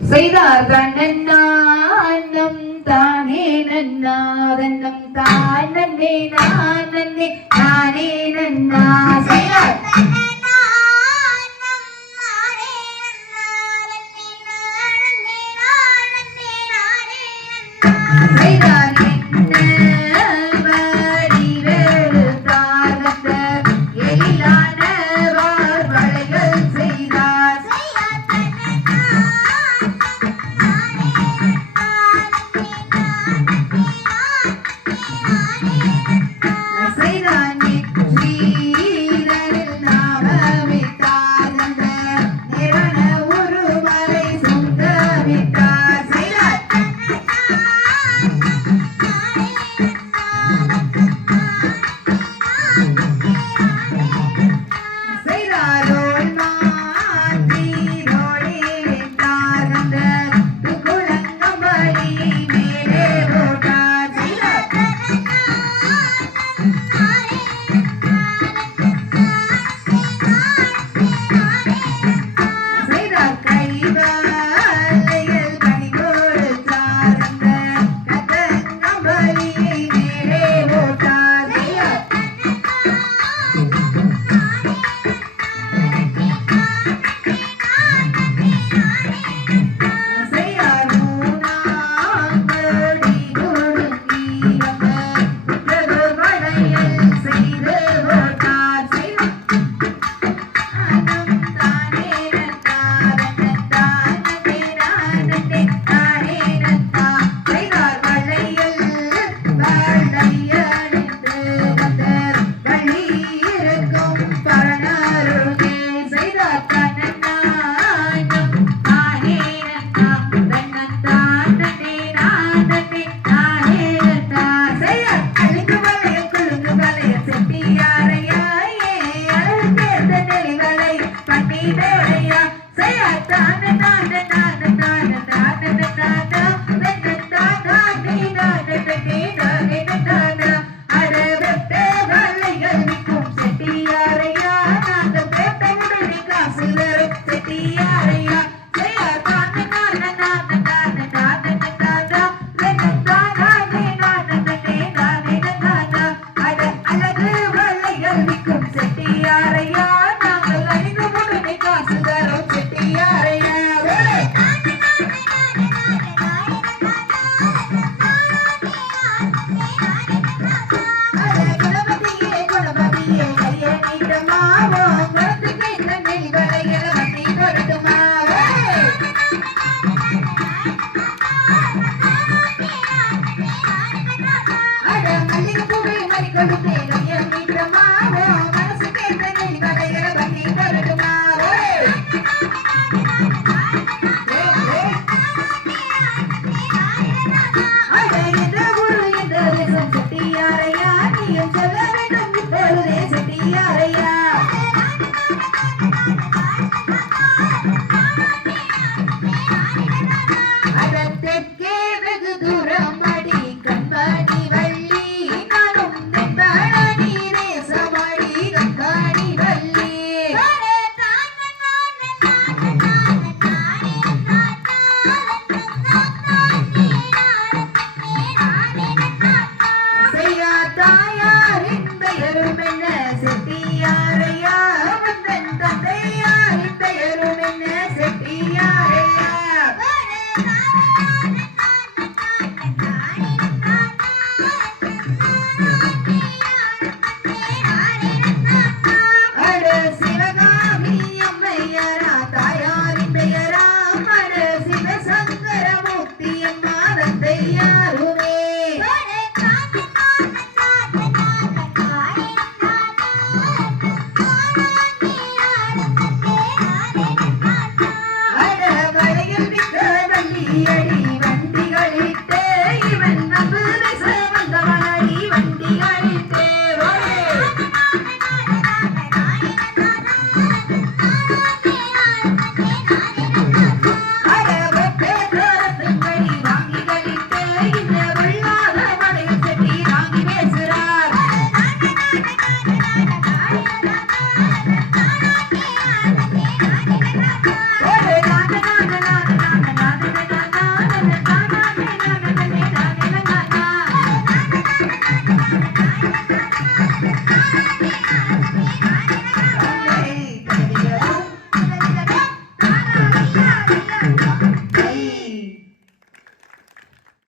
செய்தார் தன்னன்னம் தானே நன்னா நன்னாதன்னம் தானே நானே நானே நன்னா Thank you.